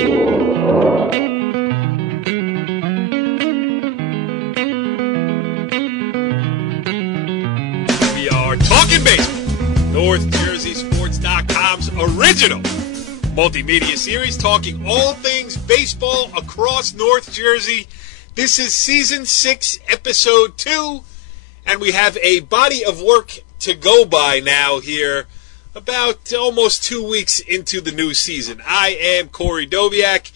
We are Talkin Baseball, NorthJerseySports.com's original multimedia series, talking all things baseball across North Jersey. This is Season 6, Episode 2, and we have a body of work to go by now here, about almost 2 weeks into the new season. I am Corey Doviak,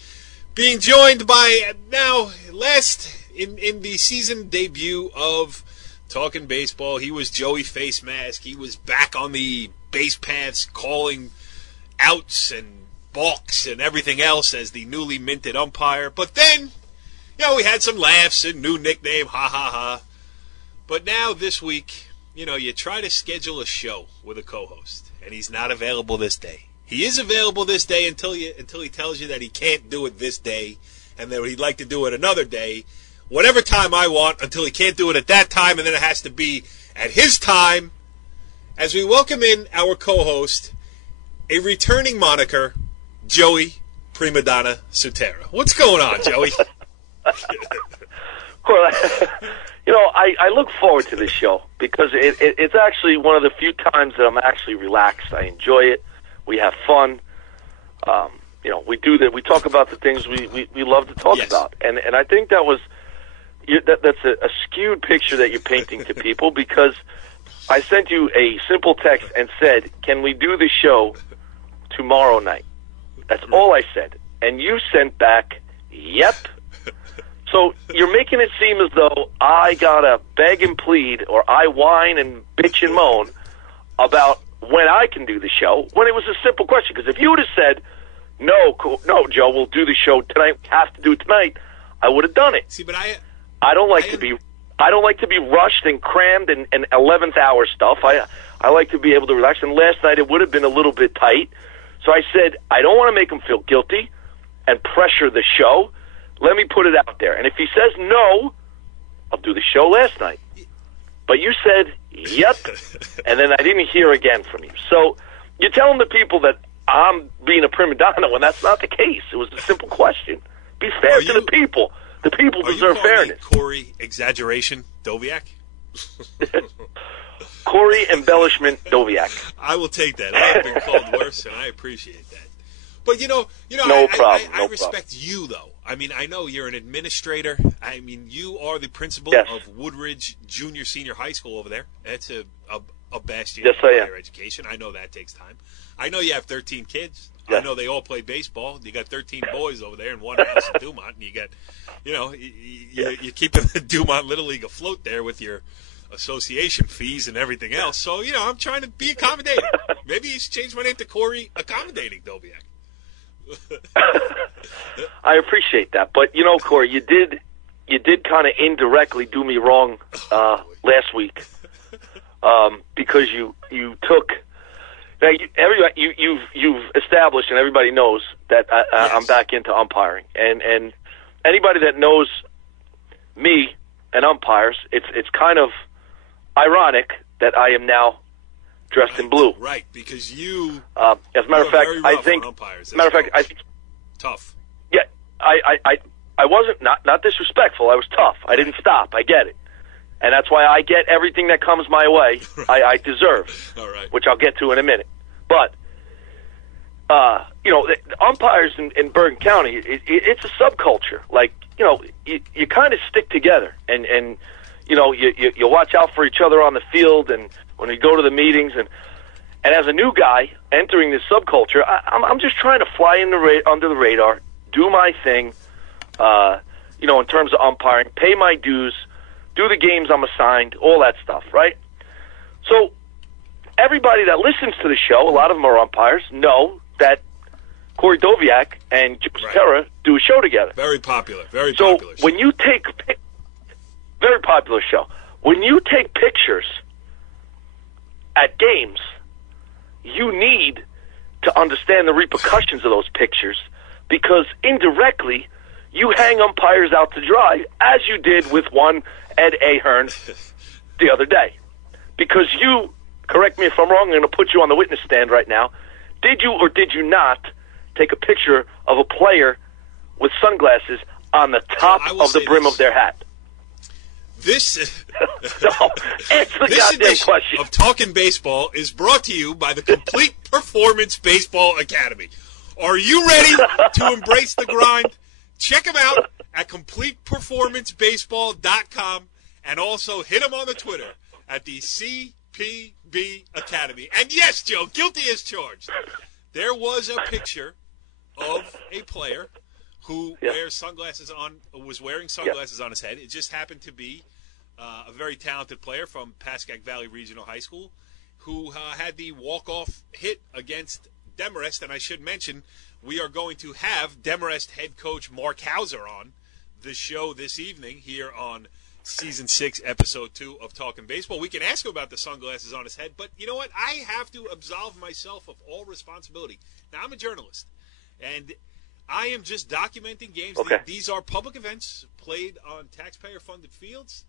being joined by now last in the season debut of Talkin Baseball. He was Joey Face Mask. He was back on the base paths calling outs and balks and everything else as the newly minted umpire. But then, we had some laughs and new nickname, ha ha ha. But now this week, you try to schedule a show with a co-host, and he's not available this day. He is available this day until he tells you that he can't do it this day and that he'd like to do it another day, whatever time I want, until he can't do it at that time, and then it has to be at his time. As we welcome in our co-host, a returning moniker, Joey Prima Donna Sutera. What's going on, Joey? Well, I look forward to this show because it's actually one of the few times that I'm actually relaxed. I enjoy it. We have fun. We do that. We talk about the things we love to talk about, and I think that's a skewed picture that you're painting to people, because I sent you a simple text and said, "Can we do the show tomorrow night?" That's all I said, and you sent back, "Yep." So you're making it seem as though I gotta beg and plead, or I whine and bitch and moan about when I can do the show, when it was a simple question. Because if you would have said, no, Joe, we'll do the show tonight, have to do it tonight, I would have done it. See, but I don't like to be rushed and crammed and 11th hour stuff. I like to be able to relax. And last night it would have been a little bit tight. So I said, I don't want to make him feel guilty and pressure the show. Let me put it out there. And if he says no, I'll do the show last night. But you said, yep, and then I didn't hear again from you. So you're telling the people that I'm being a prima donna when that's not the case. It was a simple question. Be fair to the people. The people deserve fairness. Corey Exaggeration Doviak? Corey Embellishment Doviak. I will take that. I have been called worse, and I appreciate that. But no problem. I no respect problem. You though. I mean, I know you're an administrator. I mean, you are the principal of Woodridge Junior Senior High School over there. That's a bastion of higher education. I know that takes time. I know you have 13 kids. Yes. I know they all play baseball. You got 13 boys over there in one house in Dumont, and you got, you're keeping the Dumont Little League afloat there with your association fees and everything else. So, I'm trying to be accommodating. Maybe you should change my name to Corey Accommodating Doviak. I appreciate that, but Corey, you did kind of indirectly do me wrong last week, because you took. Now, you've established, and everybody knows that I'm back into umpiring, and anybody that knows me and umpires, it's kind of ironic that I am now dressed in blue. Right, because you. As a matter of fact, I think. I think tough. Yeah, I wasn't not disrespectful. I was tough. I didn't stop. I get it, and that's why I get everything that comes my way. Right. I deserve. All right. Which I'll get to in a minute. But the umpires in Bergen County, it's a subculture. Like you kind of stick together, and you watch out for each other on the field, and when we go to the meetings, and as a new guy entering this subculture, I'm just trying to fly under the radar, do my thing, in terms of umpiring, pay my dues, do the games I'm assigned, all that stuff, right? So everybody that listens to the show, a lot of them are umpires, know that Corey Doviak and Joe Sutera do a show together. Very popular, very popular. So when you take very popular show, when you take pictures at games, you need to understand the repercussions of those pictures, because indirectly you hang umpires out to dry, as you did with one Ed Ahern the other day. Because you, correct me if I'm wrong, I'm going to put you on the witness stand right now, did you or did you not take a picture of a player with sunglasses on the top of the brim of their hat? This No, answer the goddamn question. Of Talkin' Baseball is brought to you by the Complete Performance Baseball Academy. Are you ready to embrace the grind? Check them out at CompletePerformanceBaseball.com and also hit them on the Twitter at the CPB Academy. And yes, Joe, guilty as charged. There was a picture of a player who was wearing sunglasses on his head. It just happened to be a very talented player from Pascack Valley Regional High School who had the walk-off hit against Demarest. And I should mention, we are going to have Demarest head coach Mark Hauser on the show this evening here on Season 6, Episode 2 of Talkin' Baseball. We can ask him about the sunglasses on his head, but you know what? I have to absolve myself of all responsibility. Now, I'm a journalist, and I am just documenting games. Okay. These are public events played on taxpayer-funded fields,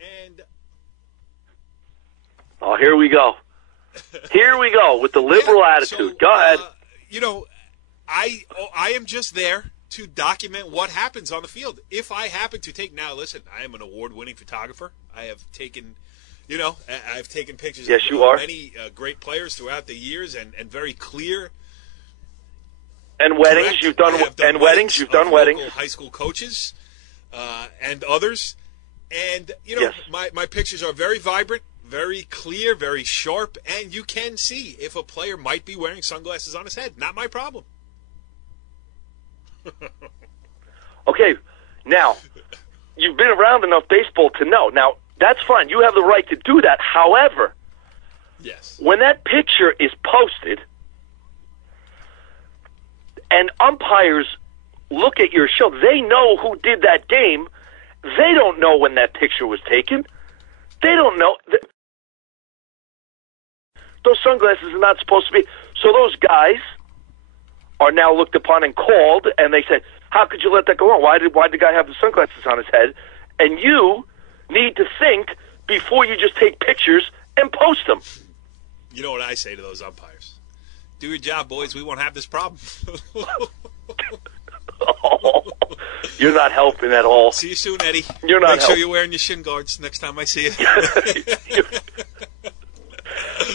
and oh, here we go. Here we go with the liberal attitude. So, go ahead. I am just there to document what happens on the field. If I happen to take, now listen, I am an award-winning photographer. I have taken, I've taken pictures of many great players throughout the years and very clear. And weddings, you've done weddings. You've done weddings. High school coaches and others. And, yes. my pictures are very vibrant, very clear, very sharp, and you can see if a player might be wearing sunglasses on his head. Not my problem. Okay, now, you've been around enough baseball to know. Now, that's fine. You have the right to do that. However, yes, when that picture is posted and umpires look at your show, they know who did that game. They don't know when that picture was taken. They don't know. Those sunglasses are not supposed to be. So those guys are now looked upon and called, and they say, how could you let that go on? Why did the guy have the sunglasses on his head? And you need to think before you just take pictures and post them. You know what I say to those umpires? Do your job, boys. We won't have this problem. Oh, you're not helping at all. See you soon, Eddie. You're not Make sure you're wearing your shin guards next time I see you.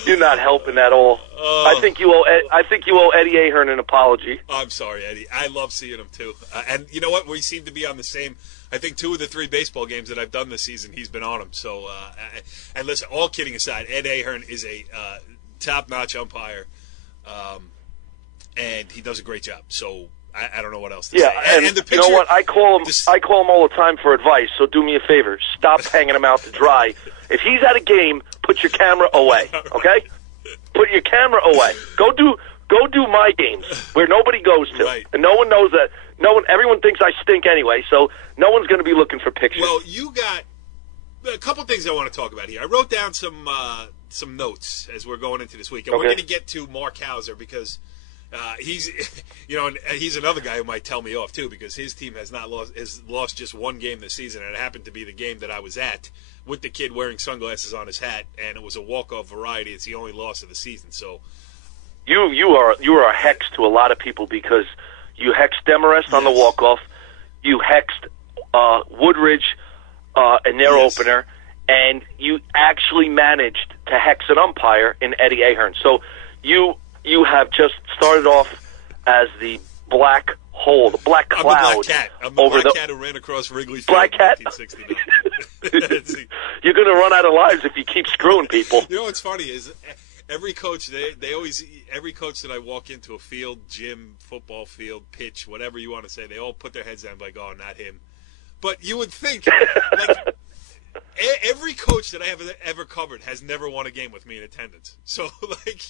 You're not helping at all. I think you owe Eddie Ahern an apology. I'm sorry, Eddie. I love seeing him too. And you know what? We seem to be on the same. I think 2 of the 3 baseball games that I've done this season, he's been on them. So, and listen, all kidding aside, Ed Ahern is a top-notch umpire, and he does a great job. So I don't know what else to say. And the picture, you know what? I call him all the time for advice. So do me a favor. Stop hanging him out to dry. If he's at a game, put your camera away. Okay? Put your camera away. Go do my games where nobody goes to, right. And no one knows that. Everyone thinks I stink anyway, so no one's going to be looking for pictures. Well, you got a couple things I want to talk about here. I wrote down some notes as we're going into this week, and we're going to get to Mark Hauser because he's he's another guy who might tell me off too because his team has lost just one game this season, and it happened to be the game that I was at with the kid wearing sunglasses on his hat, and it was a walk-off variety. It's the only loss of the season. So you are a hex to a lot of people because you hexed Demarest on the walk-off, you hexed Woodridge in their opener, and you actually managed to hex an umpire in Eddie Ahern. So you have just started off as the black hole, the black cloud. I'm the black cat who ran across Wrigley Field Black cat? in 1969. You're going to run out of lives if you keep screwing people. You know what's funny is every coach, every coach that I walk into a field, gym, football field, pitch, whatever you want to say, they all put their heads down like, oh, not him. But you would think, like, every coach that I have ever covered has never won a game with me in attendance. So, like,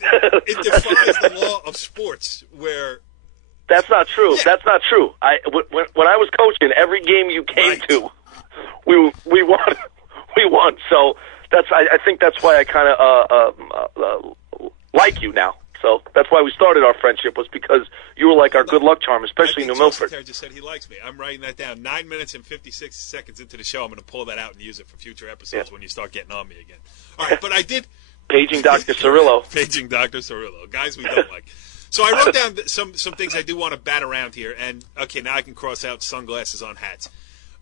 it defies the law of sports where... That's not true. Yeah. That's not true. When I was coaching, every game you came to, we won. We won. So I think that's why I kind of like you now. So that's why we started our friendship, was because you were like our good luck charm, especially in New Milford. Terry just said he likes me. I'm writing that down. 9 minutes and 56 seconds into the show, I'm going to pull that out and use it for future episodes when you start getting on me again. All right, but I did... Paging Dr. Cirillo. Paging Dr. Cirillo. Guys we don't like. So I wrote down some things I do want to bat around here, and okay, now I can cross out sunglasses on hats.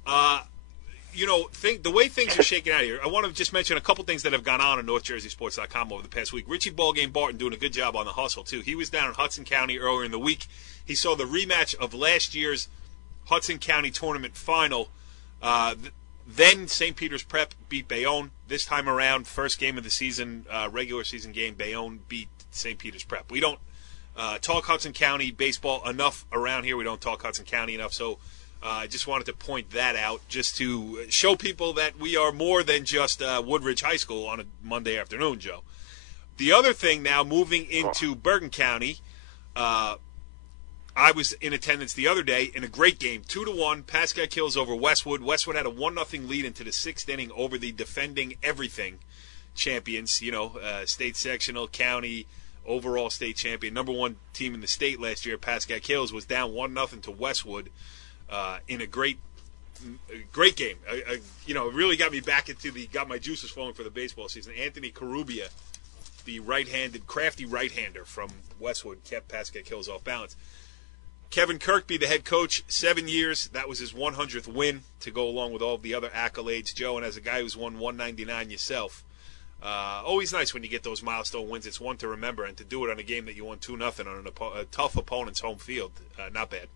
The way things are shaking out here, I want to just mention a couple things that have gone on NorthJerseySports.com over the past week. Richie Ballgame Barton doing a good job on the hustle, too. He was down in Hudson County earlier in the week. He saw the rematch of last year's Hudson County tournament final. Then St. Peter's Prep beat Bayonne. This time around, first game of the season, regular season game, Bayonne beat St. Peter's Prep. We don't talk Hudson County baseball enough around here. We don't talk Hudson County enough, so I just wanted to point that out just to show people that we are more than just Woodridge High School on a Monday afternoon, Joe. The other thing now, moving into Bergen County, I was in attendance the other day in a great game, 2-1, Pascack Hills over Westwood. Westwood had a 1-0 lead into the sixth inning over the defending everything champions, state sectional, county, overall state champion. Number one team in the state last year, Pascack Hills, was down 1-0 to Westwood in a great game. It really got me back got my juices flowing for the baseball season. Anthony Carubia, the crafty right-hander from Westwood, kept Pascack Hills off balance. Kevin Kirkby, the head coach, 7 years. That was his 100th win to go along with all the other accolades, Joe. And as a guy who's won 199 yourself, always nice when you get those milestone wins. It's one to remember, and to do it on a game that you won 2-0 on a tough opponent's home field, not bad.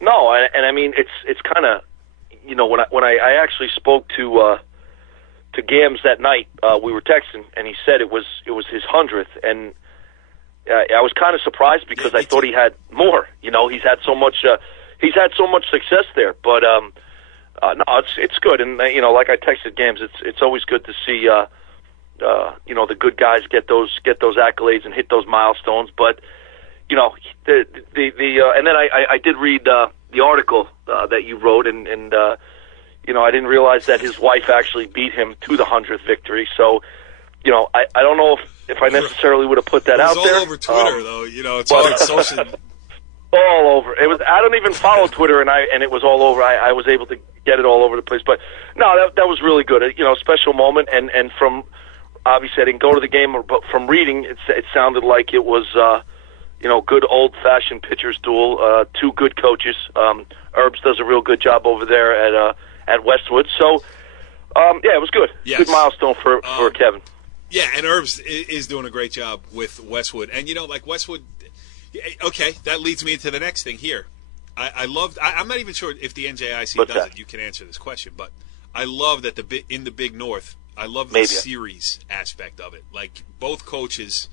No, and I mean it's kind of, when I actually spoke to Gams that night, we were texting, and he said it was his 100th, and I was kind of surprised because I thought he had more. He's had so much success there, but no, it's good, and like I texted Gams, it's always good to see the good guys get those accolades and hit those milestones, but. And then I did read the article that you wrote, and I didn't realize that his wife actually beat him to the 100th victory. So, I don't know if I necessarily would have put that out there. All over Twitter, though. It's all social. All over. It was. I don't even follow Twitter, and it was all over. I was able to get it all over the place. But no, that was really good. Special moment, and from obviously I didn't go to the game, but from reading, it sounded like it was. Good old-fashioned pitcher's duel. Two good coaches. Herbs does a real good job over there at Westwood. So, it was good. Yes. Good milestone for Kevin. Yeah, and Herbs is doing a great job with Westwood. And, Westwood, okay, that leads me into the next thing here. I'm not even sure if the NJIC does it. You can answer this question. But I love that in the Big North, I love the series aspect of it. Like, both coaches...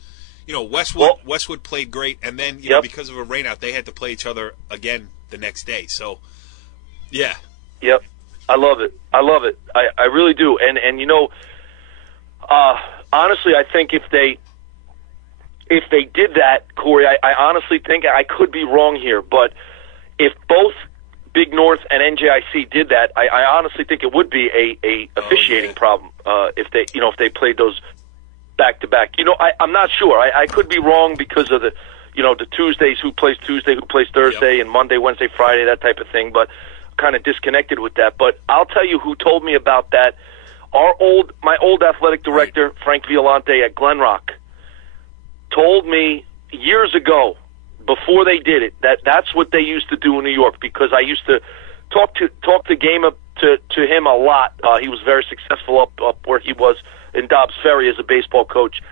Westwood played great, and then because of a rainout, they had to play each other again the next day. So, yeah. Yep, I love it. I really do. And honestly, I think if they did that, Corey, I honestly think I could be wrong here, but if both Big North and NJIC did that, I honestly think it would be a officiating problem if they played those. Back to back. I'm not sure. I could be wrong because of the Tuesdays, who plays Tuesday, who plays Thursday, and Monday, Wednesday, Friday, that type of thing, but kind of disconnected with that. But I'll tell you who told me about that. My old athletic director, Frank Violante at Glen Rock, told me years ago, before they did it, that's what they used to do in New York, because I used to talk the game up to him a lot. He was very successful up where he was in Dobbs Ferry as a baseball coach,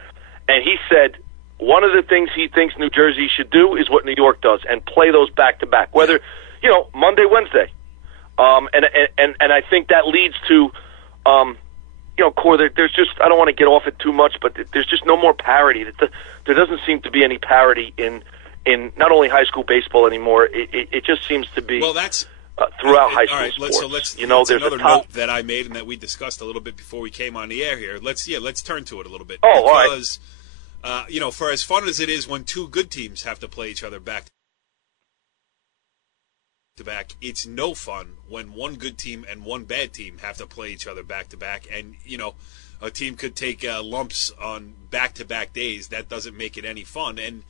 and he said one of the things he thinks New Jersey should do is what New York does, and play those back to back, whether Monday, Wednesday, and I think that leads to Core. There's just, I don't want to get off it too much, but there's just no more parity. There doesn't seem to be any parity in not only high school baseball anymore. It just seems to be that's. Throughout high school sports. Let's there's another note that I made and that we discussed a little bit before we came on the air here. Let's turn to it a little bit. Because, for as fun as it is when two good teams have to play each other back to back, it's no fun when one good team and one bad team have to play each other back to back. And, a team could take lumps on back-to-back days. That doesn't make it any fun. And,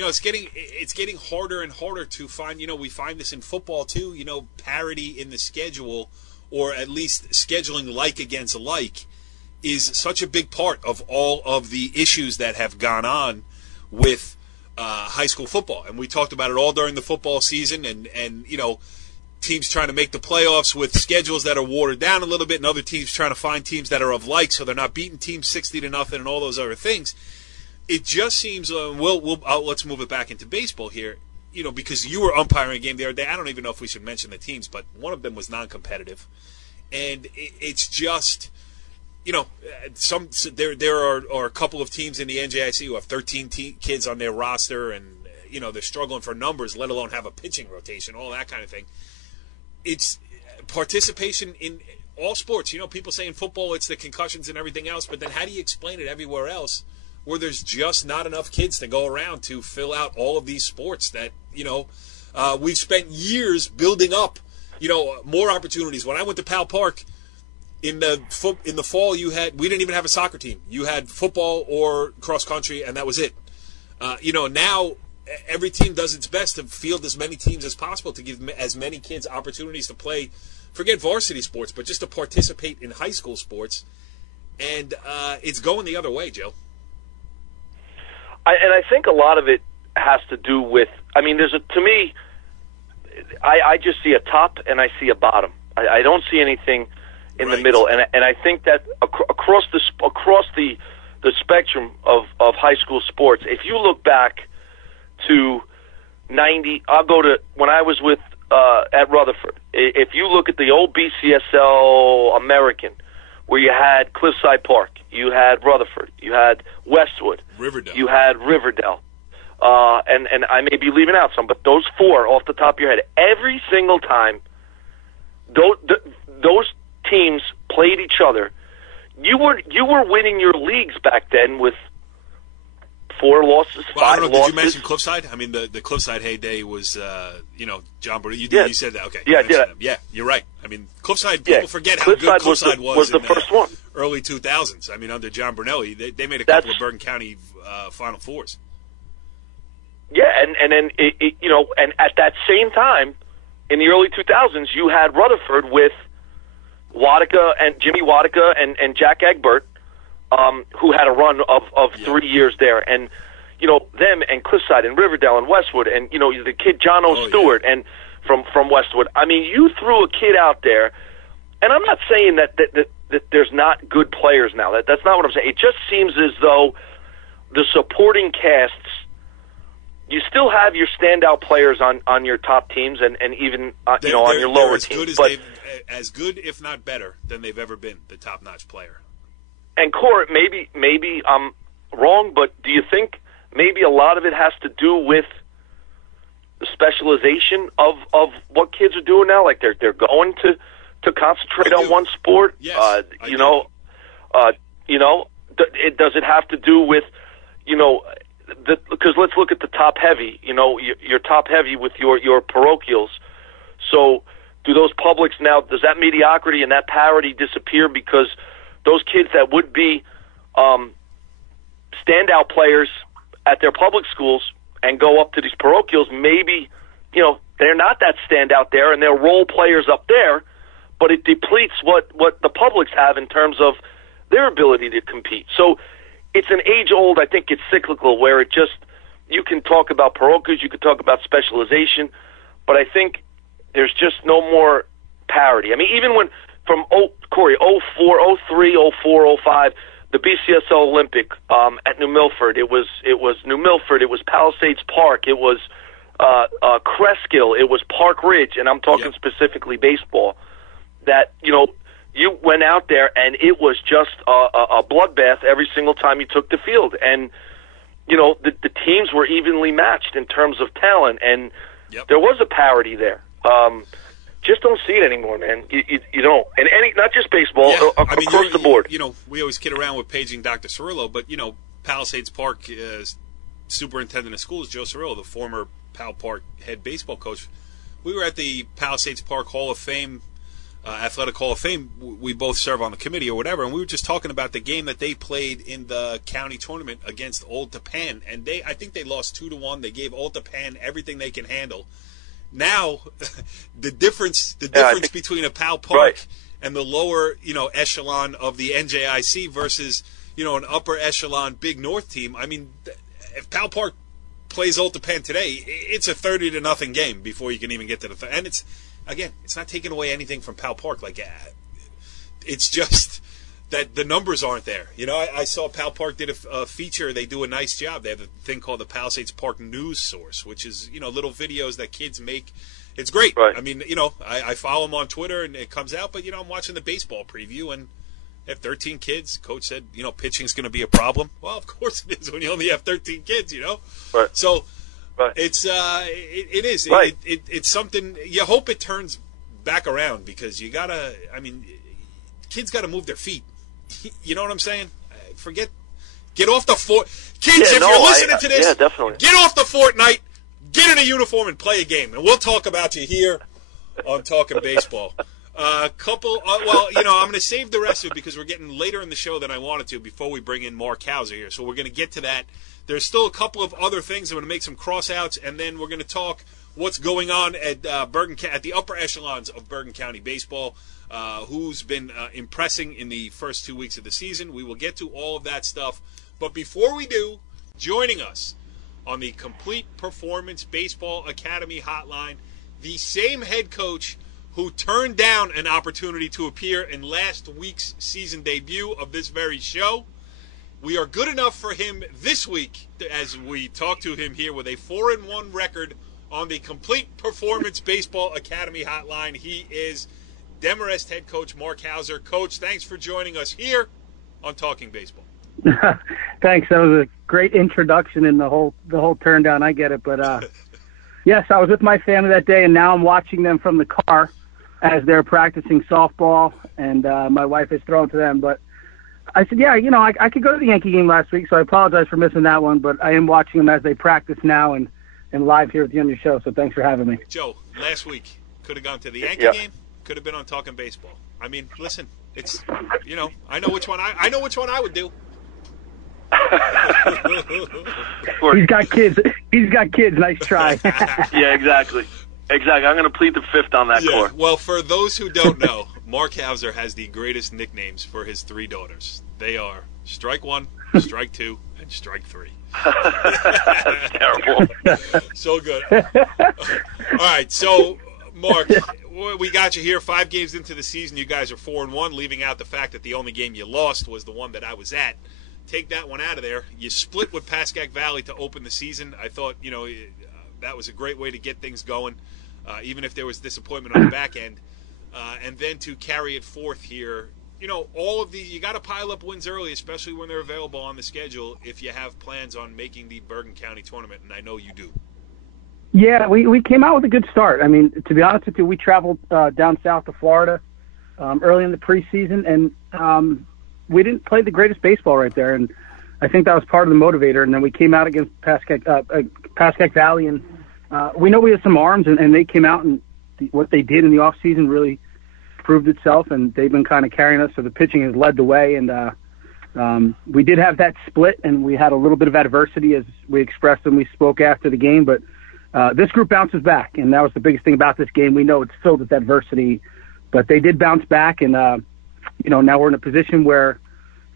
it's getting harder and harder to find, we find this in football too, parity in the schedule, or at least scheduling like against like is such a big part of all of the issues that have gone on with high school football. And we talked about it all during the football season, and you know, teams trying to make the playoffs with schedules that are watered down a little bit, and other teams trying to find teams that are of like, so they're not beating teams 60-0 and all those other things. It just seems let's move it back into baseball here, you know, because you were umpiring a game the other day. I don't even know if we should mention the teams, but one of them was non-competitive, and it's just, you know, there are a couple of teams in the NJIC who have 13 kids on their roster, and you know, they're struggling for numbers, let alone have a pitching rotation, all that kind of thing. It's participation in all sports. You know, people say in football it's the concussions and everything else, but then how do you explain it everywhere else where there's just not enough kids to go around to fill out all of these sports that, you know, we've spent years building up, you know, more opportunities. When I went to Powell Park, in the fall, we didn't even have a soccer team. You had football or cross country, and that was it. You know, now every team does its best to field as many teams as possible to give as many kids opportunities to play. Forget varsity sports, but just to participate in high school sports, and it's going the other way, Joe. I think a lot of it has to do with. I mean, to me, I just see a top and I see a bottom. I don't see anything in the middle, and I think that across the spectrum of high school sports, if you look back to 90, I'll go to when I was with at Rutherford. If you look at the old BCSL American, where you had Cliffside Park, you had Rutherford, you had Westwood, Riverdale, you had Riverdale, and I may be leaving out some, but those four off the top of your head, every single time those teams played each other, you were winning your leagues back then with 4 losses, 5 I don't know, losses. Did you mention Cliffside? I mean, the Cliffside heyday was, you know, John Brunell. You said that. Okay. Yeah, yeah, you're right. I mean, Cliffside, people forget how good Cliffside was the first one. Early 2000s. I mean, under John Brunell, they made a couple of Bergen County Final Fours. Yeah, and then, you know, and at that same time, in the early 2000s, you had Rutherford with Wadika and Jimmy Wadika and Jack Egbert, who had a run of 3 years there, and you know them and Cliffside and Riverdale and Westwood, and you know the kid John Stewart and from Westwood. I mean, you threw a kid out there, and I'm not saying that there's not good players now. That's not what I'm saying. It just seems as though the supporting casts, you still have your standout players on your top teams and even you know on your lower teams, but as good, if not better, than they've ever been. The top-notch player. And Court, maybe I'm wrong, but do you think maybe a lot of it has to do with the specialization of what kids are doing now? Like they're going to concentrate on one sport. Yes, you know, does it have to do with, you know, because let's look at the top heavy. You know, you're top heavy with your parochials. So do those publics now? Does that mediocrity and that parity disappear because those kids that would be standout players at their public schools and go up to these parochials, maybe, you know, they're not that standout there and they're role players up there, but it depletes what the publics have in terms of their ability to compete. So it's an age-old, I think it's cyclical, where it just, you can talk about parochials, you can talk about specialization, but I think there's just no more parity. I mean, even when, from Corey, 04, 03, 04, 05, the BCSL Olympic at New Milford, it was New Milford, it was Palisades Park, it was Cresskill, it was Park Ridge, and I'm talking specifically baseball, that, you know, you went out there and it was just a bloodbath every single time you took the field. And, you know, the teams were evenly matched in terms of talent, and there was a parity there. Just don't see it anymore, man. You don't. And not just baseball, across the board. You know, we always kid around with paging Dr. Cirillo, but, you know, Palisades Park superintendent of schools, Joe Cirillo, the former Powell Park head baseball coach. We were at the Palisades Park Hall of Fame, Athletic Hall of Fame. We both serve on the committee or whatever, and we were just talking about the game that they played in the county tournament against Old Tappan, and I think they lost 2-1. They gave Old Tappan everything they can handle. Now, the difference between a Powell Park and the lower, echelon of the NJIC versus, an upper echelon Big North team. I mean, if Pal Park plays Old Japan today, it's a 30-0 game before you can even get to the and it's not taking away anything from Pal Park. Like, it's just that the numbers aren't there. I saw Pal Park did a feature. They do a nice job. They have a thing called the Palisades Park News Source, which is, little videos that kids make. It's great. Right. I mean, I follow them on Twitter and it comes out, but, I'm watching the baseball preview and they have 13 kids. Coach said, pitching's going to be a problem. Well, of course it is when you only have 13 kids, Right. So right. It's it is. Right. It's something you hope it turns back around because you got to, kids got to move their feet. You know what I'm saying? Get off the fort. Kids, if you're listening to this, definitely. Get off the Fortnite, get in a uniform and play a game. And we'll talk about you here on Talkin' Baseball. I'm going to save the rest of it because we're getting later in the show than I wanted to before we bring in Mark Hauser here. So we're going to get to that. There's still a couple of other things. I'm going to make some cross-outs, and then we're going to talk what's going on at at the upper echelons of Bergen County baseball, who's been impressing in the first 2 weeks of the season. We will get to all of that stuff. But before we do, joining us on the Complete Performance Baseball Academy hotline, the same head coach who turned down an opportunity to appear in last week's season debut of this very show. We are good enough for him this week as we talk to him here with a 4-1 record on the Complete Performance Baseball Academy hotline. He is Demarest head coach Mark Hauser. Coach, thanks for joining us here on Talking Baseball. Thanks. That was a great introduction and the whole turn down. I get it. But, yes, I was with my family that day, and now I'm watching them from the car as they're practicing softball, and my wife is throwing to them. But I said, I could go to the Yankee game last week, so I apologize for missing that one, but I am watching them as they practice now and live here at the end of your show, so thanks for having me. Joe, last week, could have gone to the Yankee game, could have been on Talking Baseball. I mean, listen, it's, I know which one I would do. He's got kids. Nice try. Yeah, exactly. I'm going to plead the fifth on that core. Well, for those who don't know, Mark Hauser has the greatest nicknames for his three daughters. They are Strike 1, Strike 2, and Strike 3. That's terrible. So good. All right, so, Mark, we got you here 5 games into the season. You guys are 4-1, leaving out the fact that the only game you lost was the one that I was at. Take that one out of there. You split with Pascack Valley to open the season. I thought, that was a great way to get things going, even if there was disappointment on the back end. And then to carry it forth here, all of these, you got to pile up wins early, especially when they're available on the schedule if you have plans on making the Bergen County tournament, and I know you do. Yeah, we came out with a good start. I mean, to be honest with you, we traveled down south to Florida early in the preseason, and we didn't play the greatest baseball right there, and I think that was part of the motivator. And then we came out against Pascack Valley, and we know we had some arms, and they came out, and what they did in the off season really proved itself, and they've been kind of carrying us. So the pitching has led the way, and we did have that split, and we had a little bit of adversity as we expressed and we spoke after the game. But this group bounces back, and that was the biggest thing about this game. We know it's filled with adversity, but they did bounce back, and now we're in a position where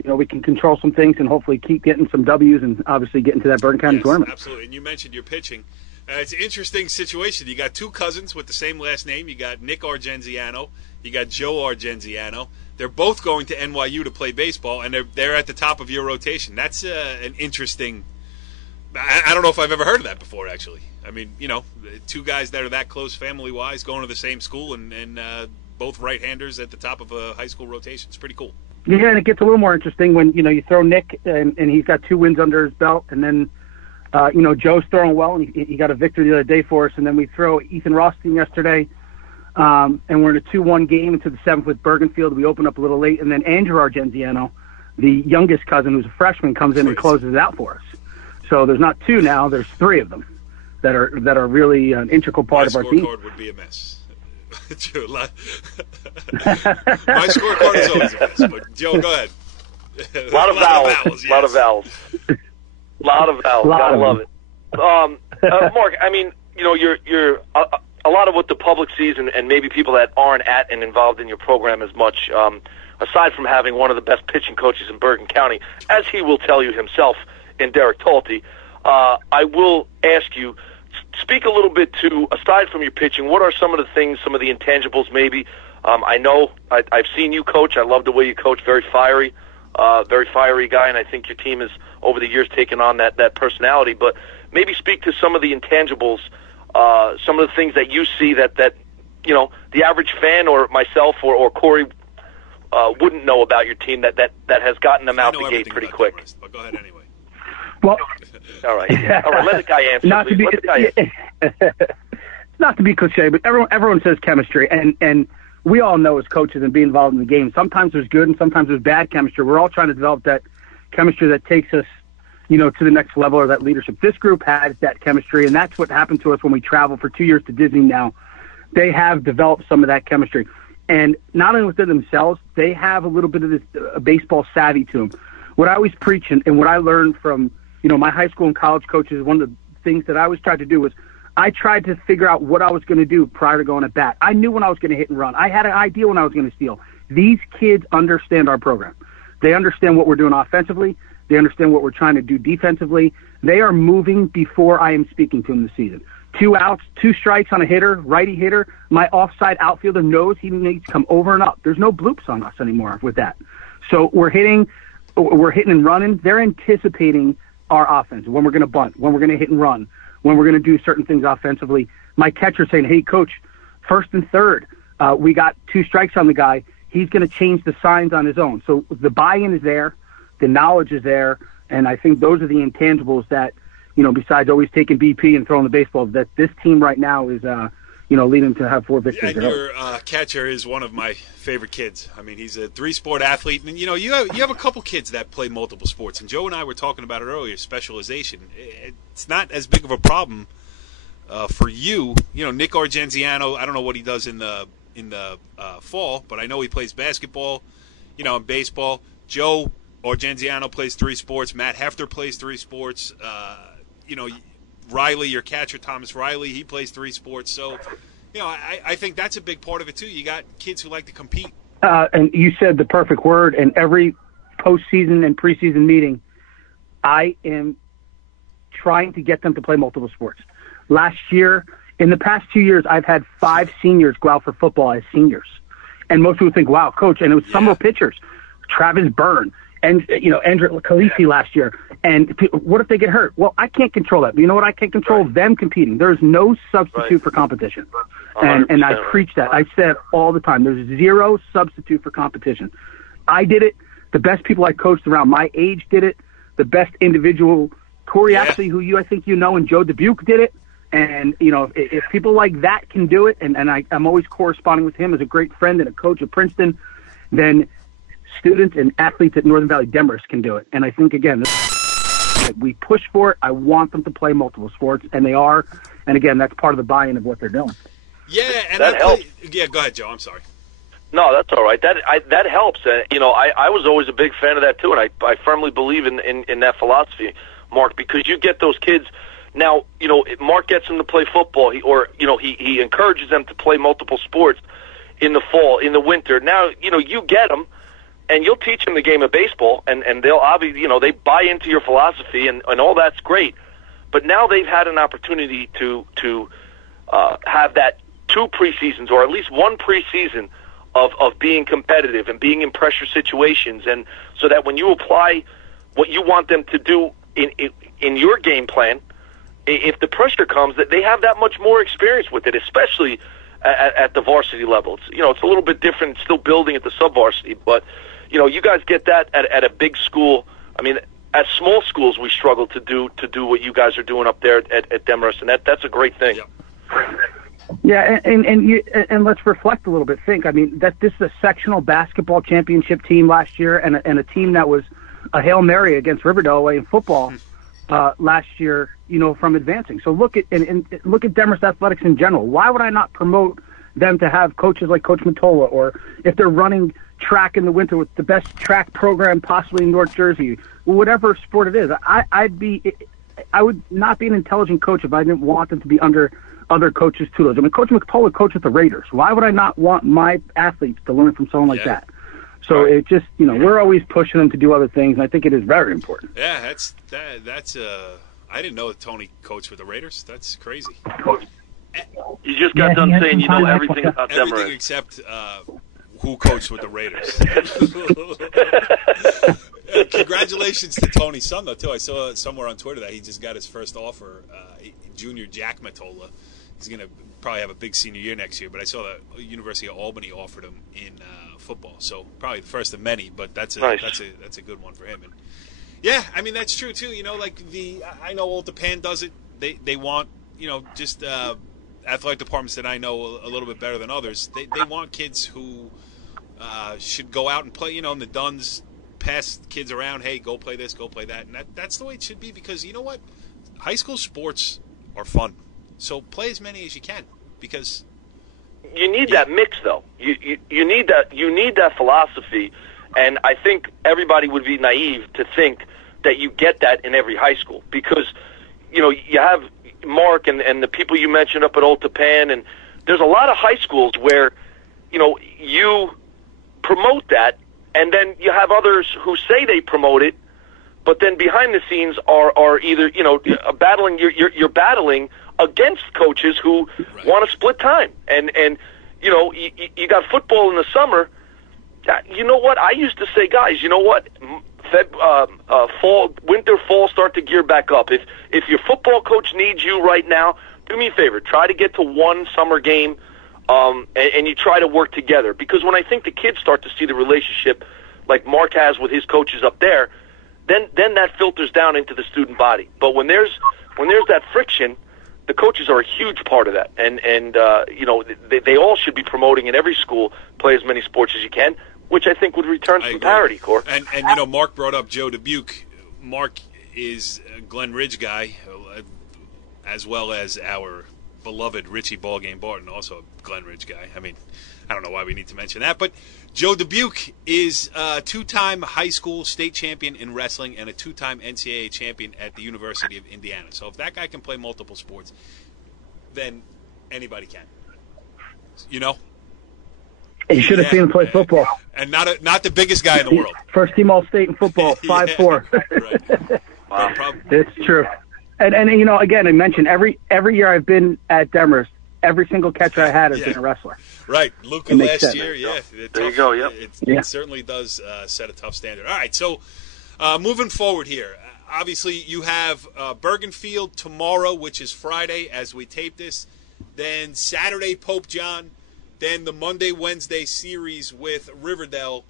we can control some things and hopefully keep getting some W's and obviously get into that Bergen County tournament. Absolutely. And you mentioned your pitching. It's an interesting situation. You got two cousins with the same last name. You got Nick Argenziano. You got Joe Argenziano. They're both going to NYU to play baseball, and they're at the top of your rotation. That's an interesting – I don't know if I've ever heard of that before, actually. I mean, two guys that are that close family-wise going to the same school and both right-handers at the top of a high school rotation. It's pretty cool. Yeah, and it gets a little more interesting when, you throw Nick and he's got 2 wins under his belt, and then, Joe's throwing well, and he got a victory the other day for us, and then we throw Ethan Rothstein yesterday, and we're in a 2-1 game into the 7th with Bergenfield. We open up a little late, and then Andrew Argenziano, the youngest cousin who's a freshman, comes in and closes it out for us. So there's not 2 now, there's 3 of them that are really an integral part of our team. My scorecard would be a mess. My scorecard is always a mess, but Joe, go ahead. A lot of vowels. Gotta love it. Mark, I mean, you're a lot of what the public sees, and maybe people that aren't at and involved in your program as much, aside from having one of the best pitching coaches in Bergen County, as he will tell you himself in Derek Talty, I will ask you, speak a little bit to, aside from your pitching, what are some of the things, some of the intangibles maybe? I know I've seen you coach. I love the way you coach, very fiery guy, and I think your team has, over the years, taken on that personality. But maybe speak to some of the intangibles, some of the things that you see that the average fan or myself or Corey wouldn't know about your team that has gotten them out the gate pretty quick. Demarest, but go ahead anyway. Well, all right. Let the guy answer. Not to be cliche, but everyone says chemistry, and we all know as coaches and being involved in the game, sometimes there's good and sometimes there's bad chemistry. We're all trying to develop that chemistry that takes us, to the next level, or that leadership. This group has that chemistry, and that's what happened to us when we traveled for 2 years to Disney now. They have developed some of that chemistry. And not only within themselves, they have a little bit of this baseball savvy to them. What I always preach and what I learned from, my high school and college coaches, one of the things that I always tried to do was I tried to figure out what I was going to do prior to going at bat. I knew when I was going to hit and run. I had an idea when I was going to steal. These kids understand our program. They understand what we're doing offensively. They understand what we're trying to do defensively. They are moving before I am speaking to them this season. 2 outs, 2 strikes on a hitter, righty hitter. My offside outfielder knows he needs to come over and up. There's no bloops on us anymore with that. So we're hitting and running. They're anticipating our offense, when we're going to bunt, when we're going to hit and run, when we're going to do certain things offensively. My catcher saying, hey, coach, first and third, we got 2 strikes on the guy. He's going to change the signs on his own. So the buy-in is there. The knowledge is there. And I think those are the intangibles that, besides always taking BP and throwing the baseball, that this team right now is, leading to have 4 victories. And your catcher is one of my favorite kids. I mean, he's a 3-sport athlete. And, you have a couple kids that play multiple sports. And Joe and I were talking about it earlier, specialization. It's not as big of a problem for you. Nick Argenziano, I don't know what he does in the fall, but I know he plays basketball, and baseball. Joe Argenziano plays 3 sports. Matt Hefter plays 3 sports. Riley, your catcher, Thomas Riley, he plays 3 sports. So, I think that's a big part of it, too. You got kids who like to compete. And you said the perfect word. In every postseason and preseason meeting, I am trying to get them to play multiple sports. Last year, in the past 2 years, I've had 5 seniors go out for football as seniors. And most people think, wow, coach. And it was summer pitchers. Travis Byrne. And, Andrew Khaleesi last year. And what if they get hurt? Well, I can't control that. But you know what? I can't control them competing. There's no substitute for competition. And I preach that. I say it all the time. There's 0 substitute for competition. I did it. The best people I coached around my age did it. The best individual, Corey Ashley, who I think and Joe Dubuque did it. And, if people like that can do it, and I'm always corresponding with him as a great friend and a coach at Princeton, then students and athletes at Northern Valley Demarest can do it. And I think, again, we push for it. I want them to play multiple sports, and they are. And, again, that's part of the buy-in of what they're doing. Yeah, and that helps. Yeah, go ahead, Joe. I'm sorry. No, that's all right. That helps. I was always a big fan of that, too, and I firmly believe in that philosophy, Mark, because you get those kids. Now, Mark gets them to play football, he encourages them to play multiple sports in the fall, in the winter. Now, you get them. And you'll teach them the game of baseball, and they'll obviously, they buy into your philosophy, and all that's great. But now they've had an opportunity to have that 2 preseasons, or at least 1 preseason of being competitive and being in pressure situations, and so that when you apply what you want them to do in your game plan, if the pressure comes, that they have that much more experience with it, especially at the varsity level. It's a little bit different, still building at the sub-varsity, but you guys get that at a big school. I mean, at small schools, we struggle to do what you guys are doing up there at Demarest, and that's a great thing. Yeah, and let's reflect a little bit. Think, that this is a sectional basketball championship team last year, and a team that was a Hail Mary against Riverdale away in football last year. From advancing. So look at Demarest athletics in general. Why would I not promote them to have coaches like Coach Matola, or if they're running track in the winter with the best track program possibly in North Jersey, whatever sport it is, I'd be I would not be an intelligent coach if I didn't want them to be under other coaches' tutelage. I mean, Coach McCullough coached with the Raiders. Why would I not want my athletes to learn from someone like that? So it just, we're always pushing them to do other things, and I think it is very important. Yeah, that's I didn't know that Tony coached with the Raiders. That's crazy. You just got done saying you know everything about them. Everything except who coached with the Raiders. Congratulations to Tony's son, though, too. I saw somewhere on Twitter that he just got his first offer. Junior Jack Matola. He's going to probably have a big senior year next year, but I saw that University of Albany offered him in football. So probably the first of many, but that's a good one for him. And yeah, I mean, that's true, too. I know Old Japan does it. They want, just athletic departments that I know a little bit better than others. They want kids who should go out and play, and the Duns pass kids around, hey, go play this, go play that. And that's the way it should be, because you know what? High school sports are fun. So play as many as you can, because you need that mix, though. You need that philosophy, and I think everybody would be naive to think that you get that in every high school, because you have Mark and the people you mentioned up at Old Japan, and there's a lot of high schools where you promote that, and then you have others who say they promote it, but then behind the scenes are either battling. You're battling against coaches who want to split time, and you got football in the summer. You know what? I used to say, guys, you know what? Winter, fall, start to gear back up. If your football coach needs you right now, do me a favor. Try to get to one summer game, and you try to work together. Because when I think the kids start to see the relationship like Mark has with his coaches up there, then that filters down into the student body. But when there's that friction, the coaches are a huge part of that. And they all should be promoting in every school, play as many sports as you can, which I think would return some parity, Cor. And Mark brought up Joe Dubuque. Mark is a Glen Ridge guy, as well as our beloved Richie Ballgame Barton, also a Glen Ridge guy. I mean, I don't know why we need to mention that, but Joe Dubuque is a two-time high school state champion in wrestling and a two-time NCAA champion at the University of Indiana. So if that guy can play multiple sports, then anybody can. You should have seen him play football. And not the biggest guy in the world. First team All-State in football, 5'4". Right. Wow. It's true. And again, I mentioned every year I've been at Demers, every single catcher I had has been a wrestler. Right. Luca last year, There you go, yep. It certainly does set a tough standard. All right, so moving forward here, obviously you have Bergenfield tomorrow, which is Friday as we tape this. Then Saturday, Pope John. Then the Monday-Wednesday series with Riverdale.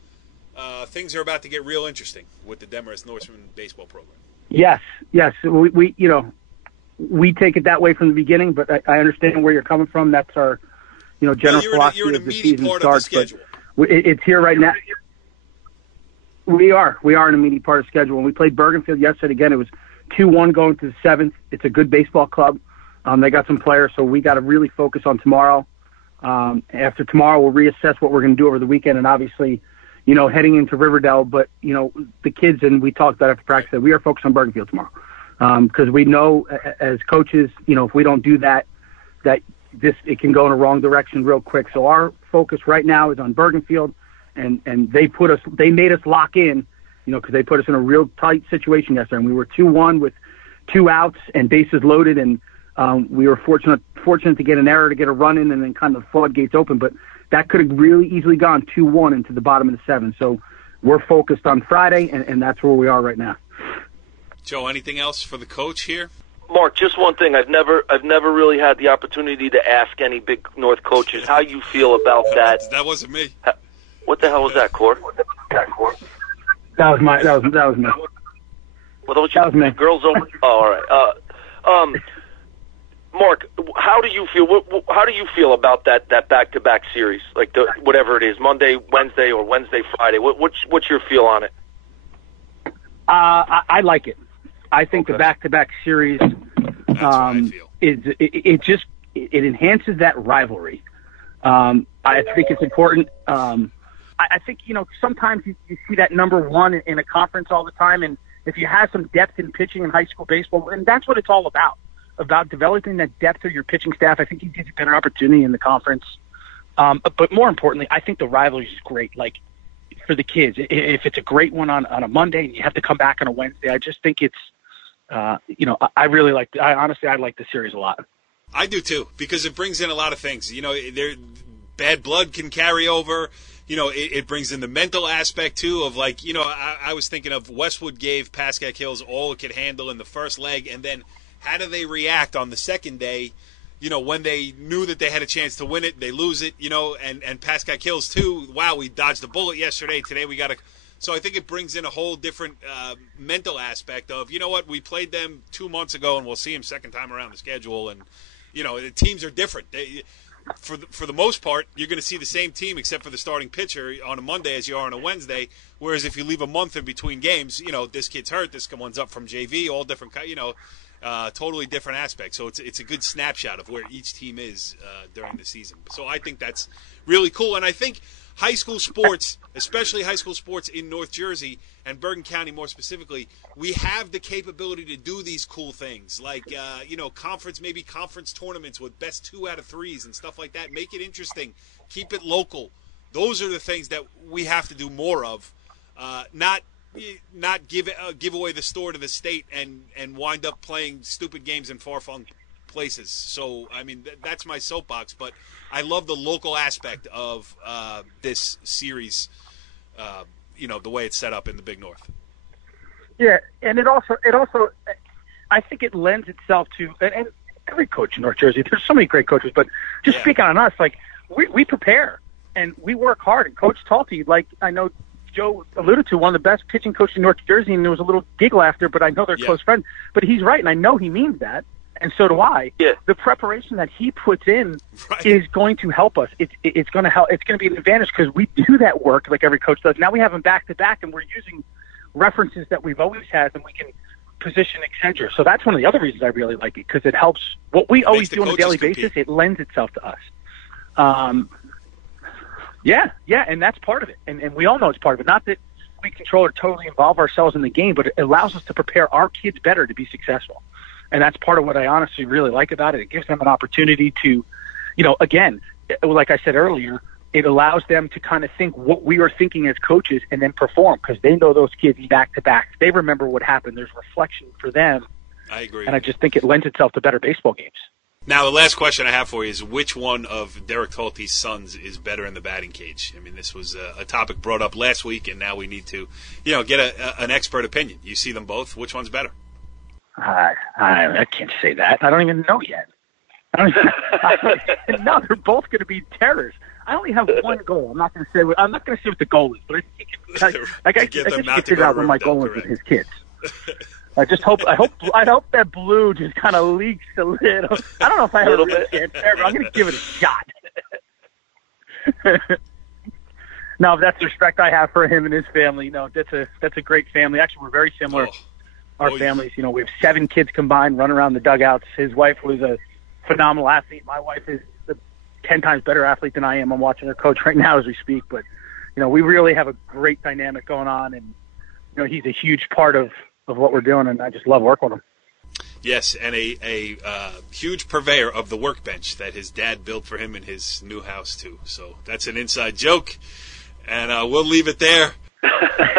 Things are about to get real interesting with the Demarest Norseman baseball program. Yes. We take it that way from the beginning, but I understand where you're coming from. That's our, general philosophy as the season starts. But it's here right now. We are an immediate part of the schedule. When we played Bergenfield yesterday, again, it was 2-1 going to the 7th. It's a good baseball club. They got some players, so we got to really focus on tomorrow. After tomorrow, we'll reassess what we're going to do over the weekend, and obviously, heading into Riverdale. But, the kids, and we talked about after practice, that we are focused on Bergenfield tomorrow. Because we know as coaches, if we don't do that it can go in a wrong direction real quick. So our focus right now is on Bergenfield, and they made us lock in, because they put us in a real tight situation yesterday. And we were 2-1 with 2 outs and bases loaded, and we were fortunate to get an error to get a run in, and then kind of the floodgates open. But that could have really easily gone 2-1 into the bottom of the 7th. So we're focused on Friday, and that's where we are right now. Joe, anything else for the coach here? Mark, just one thing. I've never really had the opportunity to ask any Big North coaches how you feel about that. That wasn't me. What the hell was that, Cor? That was me. Well, that was me. Girls over. Oh, all right. Mark, how do you feel? How do you feel about that back-to-back series, like whatever it is, Monday, Wednesday, or Wednesday, Friday? What's your feel on it? I like it. I think the back-to-back series it enhances that rivalry. I think it's important. I think sometimes you see that number one in a conference all the time, and if you have some depth in pitching in high school baseball, and that's what it's all about developing that depth of your pitching staff. I think he gives you a better opportunity in the conference. But more importantly, I think the rivalry is great. Like, for the kids, if it's a great one on a Monday and you have to come back on a Wednesday, I just think it's, I honestly like the series a lot. I do too, because it brings in a lot of things. Bad blood can carry over. It brings in the mental aspect too of I was thinking of Westwood gave Pascack Hills all it could handle in the first leg, and then how do they react on the second day? When they knew that they had a chance to win it, they lose it, and Pascack Hills too. Wow, we dodged a bullet yesterday. Today we got to. So I think it brings in a whole different mental aspect of, we played them 2 months ago and we'll see them second time around the schedule. And, the teams are different. For the most part, you're going to see the same team except for the starting pitcher on a Monday as you are on a Wednesday. Whereas if you leave a month in between games, this kid's hurt, this one's up from JV, all different, totally different aspects. So it's a good snapshot of where each team is during the season. So I think that's really cool. And I think high school sports, especially high school sports in North Jersey and Bergen County more specifically, we have the capability to do these cool things like, conference tournaments with best 2 out of 3s and stuff like that. Make it interesting. Keep it local. Those are the things that we have to do more of. Not give away the store to the state and wind up playing stupid games in far-flung places. So, that's my soapbox, but I love the local aspect of this series, the way it's set up in the Big North. Yeah, and it also, I think it lends itself to, and every coach in North Jersey, there's so many great coaches, but just speaking on us, we prepare and we work hard. And Coach Talkin, I know Joe alluded to, one of the best pitching coaches in North Jersey, and there was a little giggle after, but I know they're close friends. But he's right, and I know he means that, and so do I. Yeah. The preparation that he puts in is going to help us. It's going to help. It's going to be an advantage because we do that work like every coach does. Now we have them back to back, and we're using references that we've always had, and we can position Accenture. So that's one of the other reasons I really like it, because it helps what we always do on a daily basis. It lends itself to us. Yeah, and that's part of it. And we all know it's part of it. Not that we control or totally involve ourselves in the game, but it allows us to prepare our kids better to be successful. And that's part of what I honestly really like about it. It gives them an opportunity to, again, like I said earlier, it allows them to kind of think what we are thinking as coaches and then perform, because they know those kids back to back. They remember what happened. There's reflection for them. I agree. And I just think it lends itself to better baseball games. Now, the last question I have for you is, which one of Derek Talty's sons is better in the batting cage? This was a topic brought up last week, and now we need to, get an expert opinion. You see them both. Which one's better? I can't say that. I don't even know yet. No, they're both going to be terrors. I only have one goal. I'm not going to say what the goal is, but I guess you can figure out what my goal is with his kids. I hope that blue just kind of leaks a little. I don't know if I have a real chance there, but I'm going to give it a shot. No, that's the respect I have for him and his family. No, that's a great family. Actually, we're very similar. Our families, we have 7 kids combined, run around the dugouts. His wife was a phenomenal athlete. My wife is a 10 times better athlete than I am. I'm watching her coach right now as we speak. But, we really have a great dynamic going on, and he's a huge part of what we're doing, and I just love working with him. Yes, and a huge purveyor of the workbench that his dad built for him in his new house, too. So that's an inside joke, and we'll leave it there.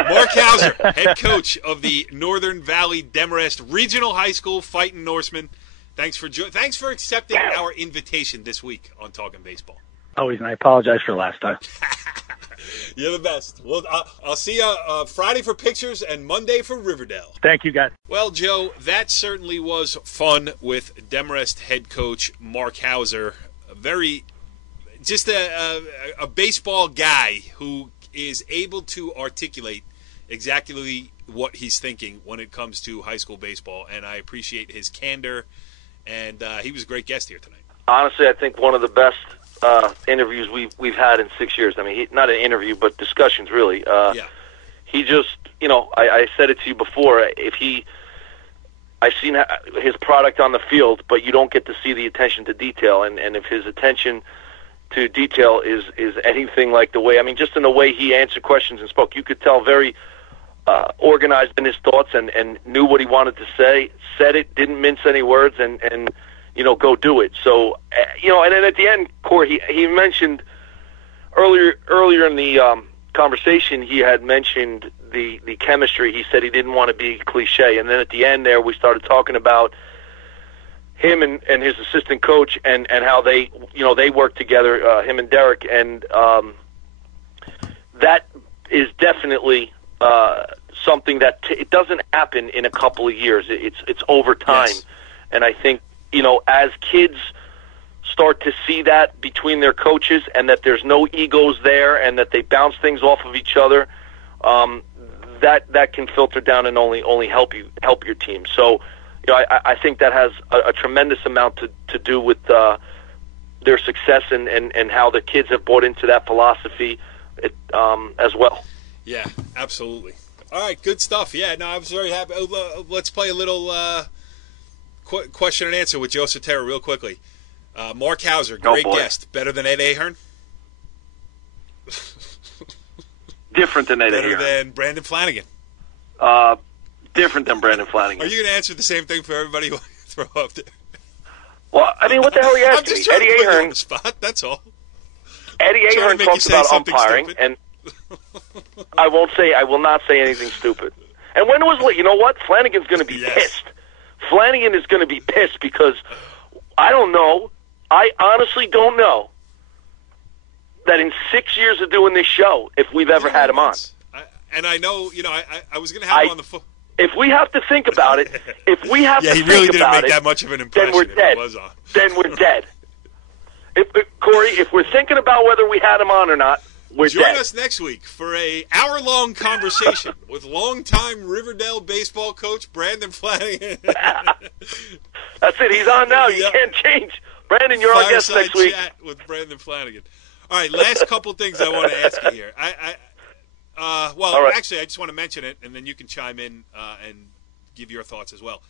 Mark Hauser, head coach of the Northern Valley Demarest Regional High School Fighting Norsemen. Thanks for accepting our invitation this week on Talkin' Baseball. Always, and I apologize for last time. You're the best. Well, I'll see you Friday for pictures and Monday for Riverdale. Thank you, guys. Well, Joe, that certainly was fun with Demarest head coach Mark Hauser. Just a baseball guy who is able to articulate exactly what he's thinking when it comes to high school baseball, and I appreciate his candor, and he was a great guest here tonight. Honestly, I think one of the best interviews we've had in 6 years. Not an interview, but discussions, really. He just, I said it to you before, I've seen his product on the field, but you don't get to see the attention to detail, and if his attention to detail is anything like the way, just in the way he answered questions and spoke, you could tell very organized in his thoughts and knew what he wanted to say, said it, didn't mince any words, and go do it. So, and then at the end, Corey, he mentioned earlier in the conversation, he had mentioned the chemistry. He said he didn't want to be cliche, and then at the end there, we started talking about him and his assistant coach and how they work together, him and Derek, and that is definitely something that it doesn't happen in a couple of years. It's over time. Yes. And I think, as kids start to see that between their coaches and that there's no egos there and that they bounce things off of each other, that can filter down and only help your team. So, I think that has a tremendous amount to do with their success and how the kids have bought into that philosophy as well. Yeah, absolutely. All right, good stuff. Yeah, no, I was very happy. Let's play a little question and answer with Joe Sotera real quickly. Mark Hauser, great guest. Better than Ed Ahern? Different than Ed Ahern. Better than Brandon Flanagan? Different than Brandon Flanagan. Are you going to answer the same thing for everybody who throw up there? Well, I mean, what the hell are you asking? I'm just trying to put you on the spot, that's all. Eddie Ahern talks about umpiring, and I will not say anything stupid. And you know what? Flanagan's going to be pissed. Flanagan is going to be pissed because I don't know. I honestly don't know that in 6 years of doing this show, if we've ever had him on. I know, I was going to have him on the phone. If we have to think about it, he really didn't make that much of an impression. Then we're dead. Then we're dead. Corey, if we're thinking about whether we had him on or not, we're dead. Join us next week for a hour-long conversation with longtime Riverdale baseball coach Brandon Flanagan. That's it. He's on now. You can't change. Brandon, you're our guest next week. Chat with Brandon Flanagan. All right, last couple things I want to ask you here. Actually, I just want to mention it, and then you can chime in and give your thoughts as well.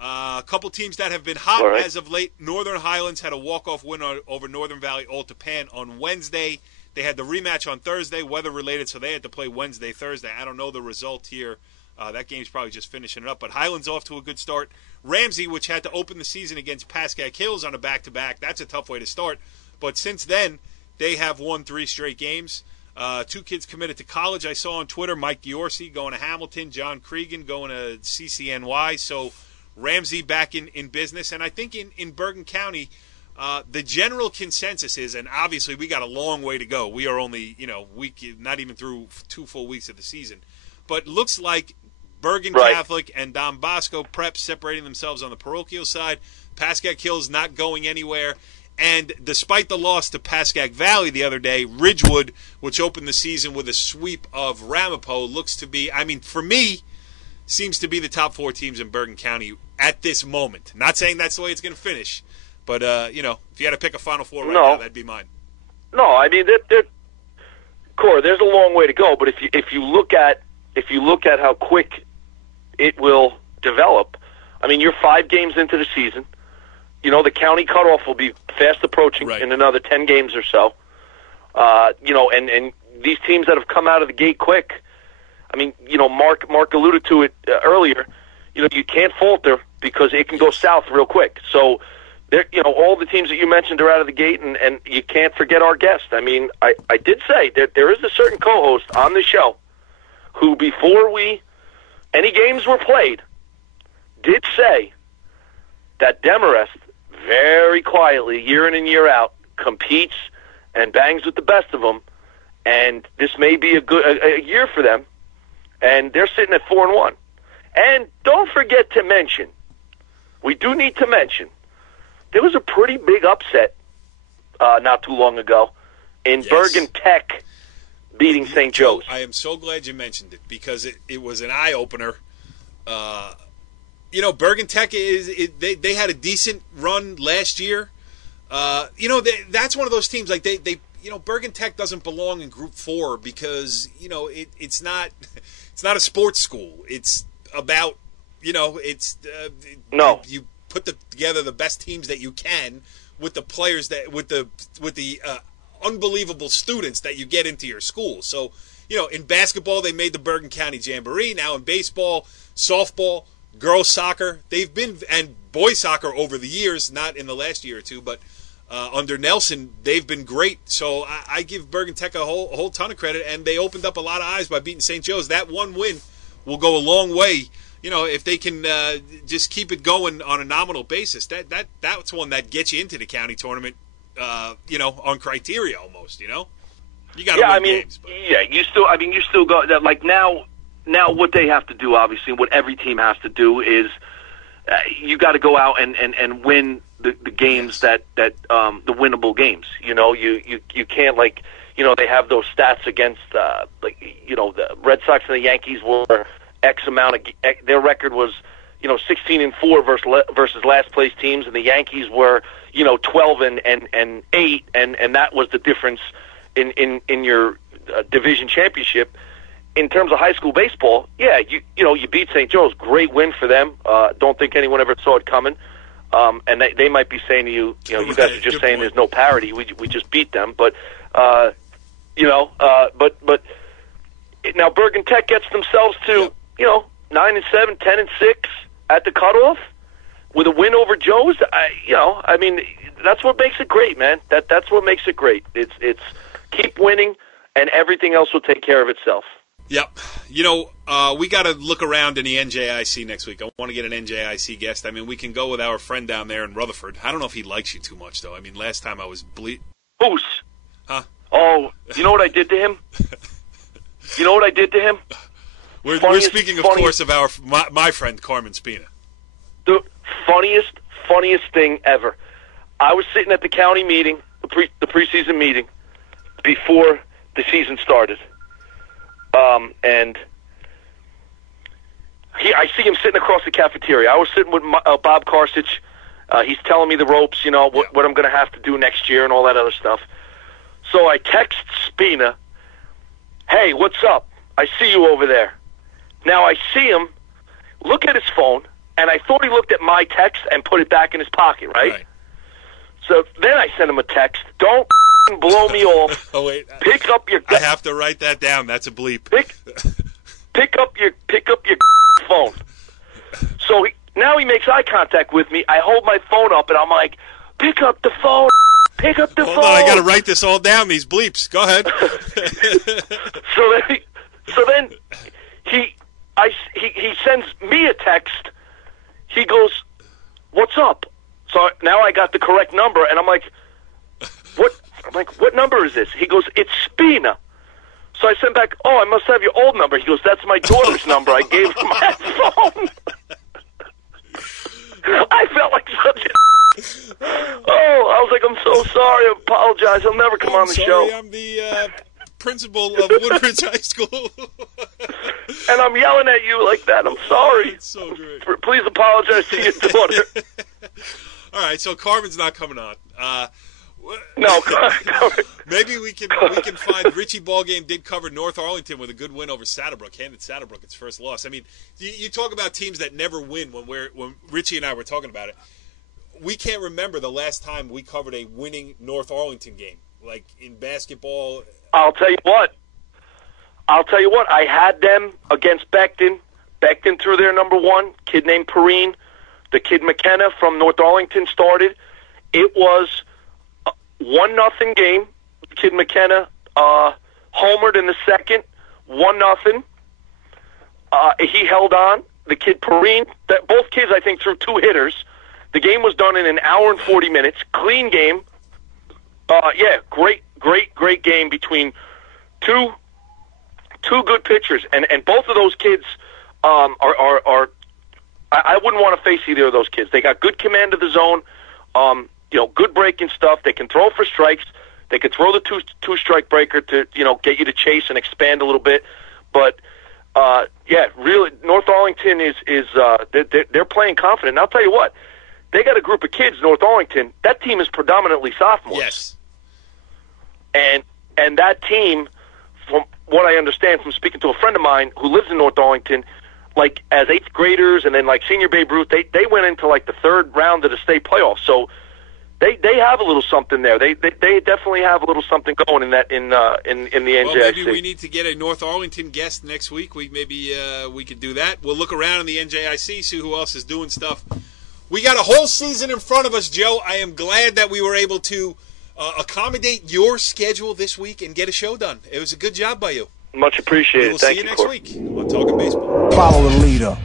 A couple teams that have been hot as of late. Northern Highlands had a walk-off win over Northern Valley Altapan on Wednesday. They had the rematch on Thursday, weather-related, so they had to play Wednesday, Thursday. I don't know the result here. That game's probably just finishing it up. But Highlands off to a good start. Ramsey, which had to open the season against Pascack Hills on a back-to-back, that's a tough way to start. But since then, they have won 3 straight games. 2 kids committed to college. I saw on Twitter Mike Giorsi going to Hamilton, John Cregan going to CCNY. So Ramsey back in business. And I think in Bergen County, the general consensus is, and obviously we got a long way to go. We are only, not even through 2 full weeks of the season. But looks like Bergen Catholic and Don Bosco Prep separating themselves on the parochial side. Pascack Hills not going anywhere. And despite the loss to Pascack Valley the other day, Ridgewood, which opened the season with a sweep of Ramapo, looks to be, for me, seems to be the top 4 teams in Bergen County at this moment. Not saying that's the way it's going to finish, but, if you had to pick a Final Four now, that'd be mine. No, I mean, Cora, there's a long way to go, but if you look at how quick it will develop, you're 5 games into the season. The county cutoff will be fast approaching in another 10 games or so. And these teams that have come out of the gate quick, Mark alluded to it earlier, you can't falter because it can go south real quick. So, all the teams that you mentioned are out of the gate, and you can't forget our guest. I did say that there is a certain co-host on the show who, before any games were played, did say that Demarest very quietly, year in and year out, competes and bangs with the best of them, and this may be a year for them, and they're sitting at 4-1. And don't forget to mention, we do need to mention, there was a pretty big upset not too long ago in Bergen Tech beating St. Joe's. I am so glad you mentioned it because it was an eye-opener. Bergen Tech they had a decent run last year. That's one of those teams like they Bergen Tech doesn't belong in Group 4 because it's not a sports school. It's about you put together the best teams that you can with the players with the unbelievable students that you get into your school. So in basketball, they made the Bergen County Jamboree. Now in baseball, softball, girls soccer, and boys soccer over the years, not in the last year or two, but under Nelson, they've been great. So I give Bergen Tech a whole ton of credit, and they opened up a lot of eyes by beating St. Joe's. That one win will go a long way. If they can just keep it going on a nominal basis, that's one that gets you into the county tournament. On criteria almost. You got to win games. But. Yeah, you still go like now. What they have to do, obviously, what every team has to do is you got to go out and win the games that the winnable games. You can't they have those stats against the Red Sox and the Yankees were X amount of their record was 16-4 versus last place teams, and the Yankees were 12-8, and that was the difference in your division championship. In terms of high school baseball, yeah, you beat St. Joe's, great win for them. Don't think anyone ever saw it coming. And they might be saying to you, you guys are just saying there's no parity. We just beat them, but but now Bergen Tech gets themselves to 9-7, 10-6 at the cutoff with a win over Joe's. That's what makes it great, man. That's what makes it great. It's keep winning, and everything else will take care of itself. Yep. We got to look around in the NJIC next week. I want to get an NJIC guest. We can go with our friend down there in Rutherford. I don't know if he likes you too much, though. Last time I was Who's? Huh? Oh, you know what I did to him? We're speaking, of course, of my friend Carmen Spina. The funniest thing ever. I was sitting at the county meeting, the preseason meeting, before the season started. And I see him sitting across the cafeteria. I was sitting with Bob Karsich. He's telling me the ropes, what I'm going to have to do next year and all that other stuff. So I text Spina, "Hey, what's up? I see you over there." Now I see him look at his phone, and I thought he looked at my text and put it back in his pocket, right? So then I sent him a text, "Don't blow me off. Oh wait, pick up your." I have to write that down. That's a bleep. Pick up your phone. So now he makes eye contact with me. I hold my phone up and I'm like, "Pick up the phone. Pick up the phone." Hold on, I got to write this all down. These bleeps. Go ahead. So then he sends me a text. He goes, "What's up?" So now I got the correct number, and I'm like, "What?" I'm like, "What number is this?" He goes, "It's Spina." So I sent back, "Oh, I must have your old number." He goes, "That's my daughter's number. I gave her my phone." I felt like such a... I was like, "I'm so sorry. I apologize. I'll never come on the show." I'm the principal of Woodbridge High School. And I'm yelling at you like that. I'm sorry. It's so great. Please apologize to your daughter. All right, so Carmen's not coming on. No, maybe we can find Richie Ballgame did cover North Arlington with a good win over Saddlebrook, handed Saddlebrook its first loss. You talk about teams that never win. When Richie and I were talking about it, we can't remember the last time we covered a winning North Arlington game, like in basketball. I'll tell you what. I had them against Beckton. Beckton threw their number one, kid named Perrine. The kid McKenna from North Arlington started. It was 1-0 game. Kid McKenna homered in the second, 1-0. He held on. The kid Perrine, both kids I think threw 2 hitters. The game was done in an hour and 40 minutes. Clean game. Great game between two good pitchers, and both of those kids are I wouldn't want to face either of those kids. They got good command of the zone, good breaking stuff. They can throw for strikes. They can throw the two-strike breaker to get you to chase and expand a little bit. But really, North Arlington is they're playing confident. And I'll tell you what, they got a group of kids. North Arlington, that team is predominantly sophomores. Yes. And that team, from what I understand from speaking to a friend of mine who lives in North Arlington, like as 8th graders and then like senior Babe Ruth, they went into like the 3rd round of the state playoffs. So They have a little something there. They definitely have a little something going in that in the NJIC. Well, maybe we need to get a North Arlington guest next week. We could do that. We'll look around in the NJIC, see who else is doing stuff. We got a whole season in front of us, Joe. I am glad that we were able to accommodate your schedule this week and get a show done. It was a good job by you. Much appreciated. We'll Thank see you you next week on Talkin' Baseball. Follow the leader.